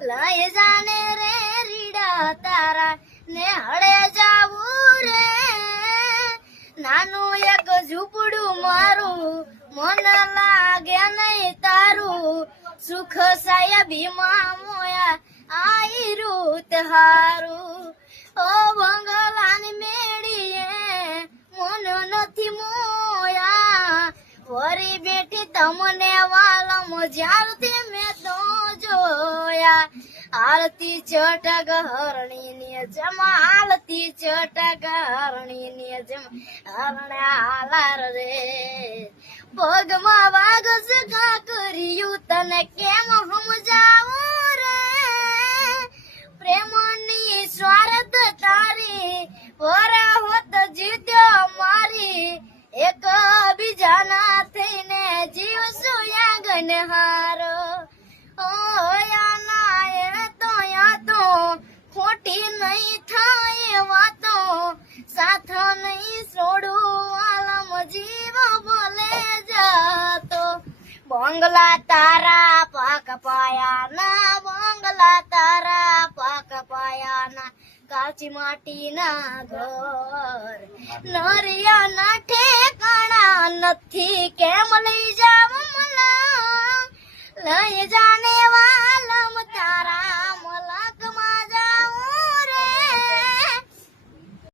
લઈ જાને રે રીડા તારા ને હળે જાવું રે નાનું એક ઝૂંપડું મારું મન લાગે નહીં તારું સુખ સાહેબીમાં મોયા આઈ રૂત હારું ઓ બંગલાની મેળીએ મન નથી મોયા વરી બેઠી તમને વાલમ જ્યારથી મેં તો જોયા આરતી ચટક હરણી ને જમા આરતી ચટક હરણી ને જમા હરણા હાલાર રે પગમાં વાગ સગા કર્યું તને કેમ સમજાવું રે પ્રેમની સ્વાર્થ તારી વરા હોત જીત્યો મારી એક બીજાના થઈને જીવશું યાગન હારો તો ખોટી નહીં થાય વાતો સાથ નહીં છોડું આલમ જીવ બોલે જાતો બંગલા તારા પાક પાયાના બંગલા તારા પાક પાયાના કાચી માટીના ઘર નરિયા ના ઠેકાણા નથી કેમ લઈ જાવ